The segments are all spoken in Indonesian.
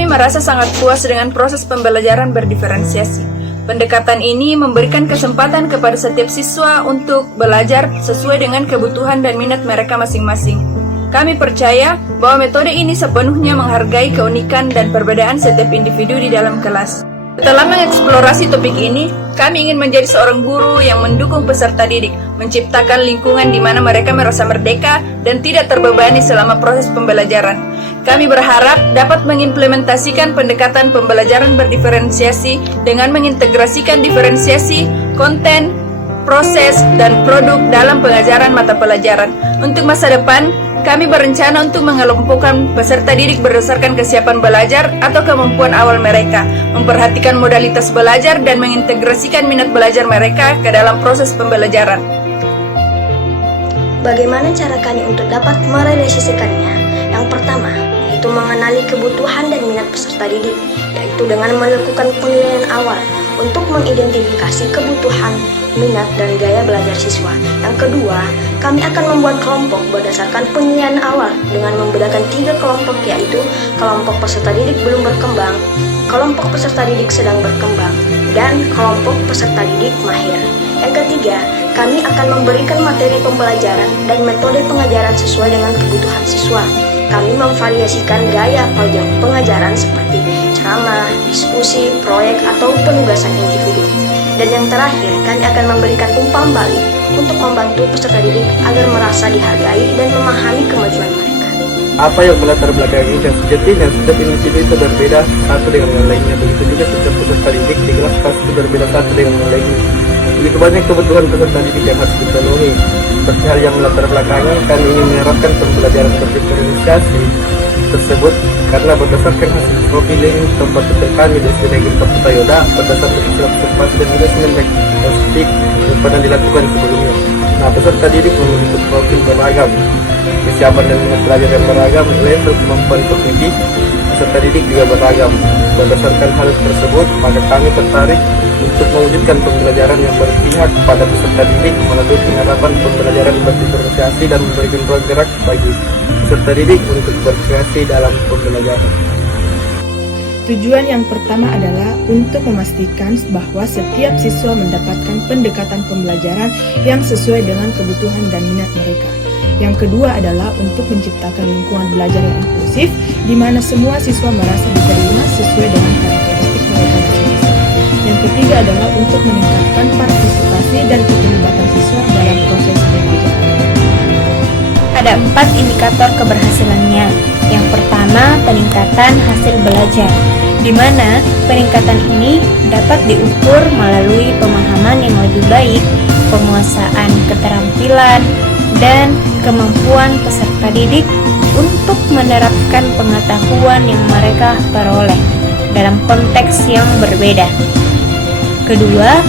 Kami merasa sangat puas dengan proses pembelajaran berdiferensiasi. Pendekatan ini memberikan kesempatan kepada setiap siswa untuk belajar sesuai dengan kebutuhan dan minat mereka masing-masing. Kami percaya bahwa metode ini sepenuhnya menghargai keunikan dan perbedaan setiap individu di dalam kelas. Setelah mengeksplorasi topik ini, kami ingin menjadi seorang guru yang mendukung peserta didik, menciptakan lingkungan di mana mereka merasa merdeka dan tidak terbebani selama proses pembelajaran. Kami berharap dapat mengimplementasikan pendekatan pembelajaran berdiferensiasi dengan mengintegrasikan diferensiasi, konten, proses, dan produk dalam pengajaran mata pelajaran. Untuk masa depan, kami berencana untuk mengelompokkan peserta didik berdasarkan kesiapan belajar atau kemampuan awal mereka, memperhatikan modalitas belajar, dan mengintegrasikan minat belajar mereka ke dalam proses pembelajaran. Bagaimana cara kami untuk dapat merealisasikannya? Yang pertama, yaitu mengenali kebutuhan dan minat peserta didik, yaitu dengan melakukan penilaian awal untuk mengidentifikasi kebutuhan, minat, dan gaya belajar siswa. Yang kedua, kami akan membuat kelompok berdasarkan penilaian awal dengan membedakan 3 kelompok, yaitu kelompok peserta didik belum berkembang, kelompok peserta didik sedang berkembang, dan kelompok peserta didik mahir. Yang ketiga, kami akan memberikan materi pembelajaran dan metode pengajaran sesuai dengan kebutuhan siswa. Kami memvariasikan gaya pengajaran seperti ceramah, diskusi, proyek, atau penugasan individu. Dan yang terakhir, kami akan memberikan umpan balik untuk membantu peserta didik agar merasa dihargai dan memahami kemajuan mereka. Apa yang melatar belakangi dan sejatinya setiap individu itu berbeda satu dengan yang lainnya. Begitu juga setiap peserta didik di kelas pasti berbeda satu dengan yang lainnya. Begitu banyak kebutuhan peserta didik yang harus dipenuhi. Seperti hal yang melatar belakangi, kami ingin menerapkan pembelajaran berdiferensiasi tersebut karena berdasarkan hasil profiling tempat tutor kami di SD Negeri Kota Yoda, berdasarkan hasil observasi dan assessment diagnostik yang pernah dilakukan sebelumnya. Nah, peserta didik memiliki profil beragam, kesiapan dan minat belajar yang beragam, level kemampuan kognitif peserta didik juga beragam. Berdasarkan hal tersebut, maka kami tertarik untuk mewujudkan pembelajaran yang berpihak pada peserta didik melalui penerapan pembelajaran berdiferensiasi dan memberikan ruang gerak bagi peserta didik untuk berkreasi dalam pembelajaran. Tujuan yang pertama adalah untuk memastikan bahwa setiap siswa mendapatkan pendekatan pembelajaran yang sesuai dengan kebutuhan dan minat mereka. Yang kedua adalah untuk menciptakan lingkungan belajar yang inklusif, di mana semua siswa merasa diterima sesuai dengan karakteristik mereka masing-masing. Yang ketiga adalah untuk meningkatkan partisipasi dan keterlibatan siswa dalam proses belajar. Ada 4 indikator keberhasilannya. Yang pertama, peningkatan hasil belajar, di mana peningkatan ini dapat diukur melalui pemahaman yang lebih baik, penguasaan keterampilan, dan kemampuan peserta didik untuk menerapkan pengetahuan yang mereka peroleh dalam konteks yang berbeda. Kedua,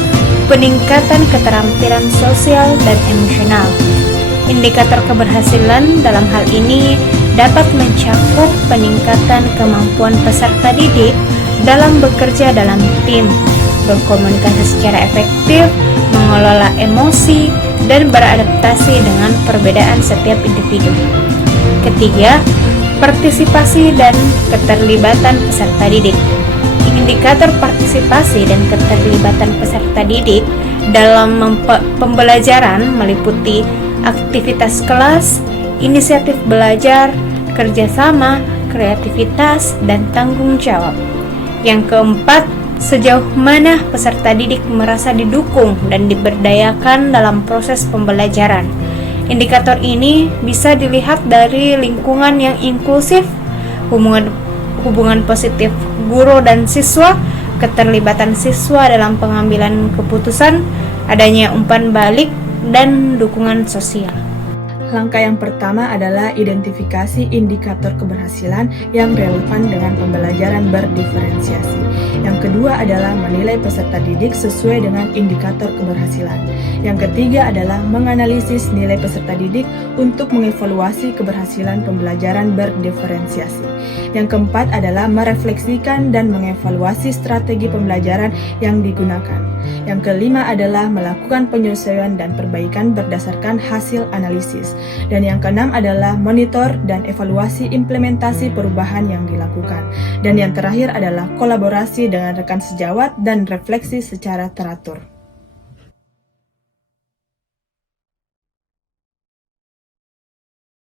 peningkatan keterampilan sosial dan emosional. Indikator keberhasilan dalam hal ini dapat mencakup peningkatan kemampuan peserta didik dalam bekerja dalam tim, berkomunikasi secara efektif, mengelola emosi, dan beradaptasi dengan perbedaan setiap individu. Ketiga, partisipasi dan keterlibatan peserta didik. Indikator partisipasi dan keterlibatan peserta didik dalam pembelajaran meliputi aktivitas kelas, inisiatif belajar, kerjasama, kreativitas, dan tanggung jawab. Yang keempat, sejauh mana peserta didik merasa didukung dan diberdayakan dalam proses pembelajaran. Indikator ini bisa dilihat dari lingkungan yang inklusif, hubungan positif guru dan siswa, keterlibatan siswa dalam pengambilan keputusan, adanya umpan balik, dan dukungan sosial. Langkah yang pertama adalah identifikasi indikator keberhasilan yang relevan dengan pembelajaran berdiferensiasi. Yang kedua adalah menilai peserta didik sesuai dengan indikator keberhasilan. Yang ketiga adalah menganalisis nilai peserta didik untuk mengevaluasi keberhasilan pembelajaran berdiferensiasi. Yang keempat adalah merefleksikan dan mengevaluasi strategi pembelajaran yang digunakan. Yang kelima adalah melakukan penyesuaian dan perbaikan berdasarkan hasil analisis. Dan yang keenam adalah monitor dan evaluasi implementasi perubahan yang dilakukan. Dan yang terakhir adalah kolaborasi dengan rekan sejawat dan refleksi secara teratur.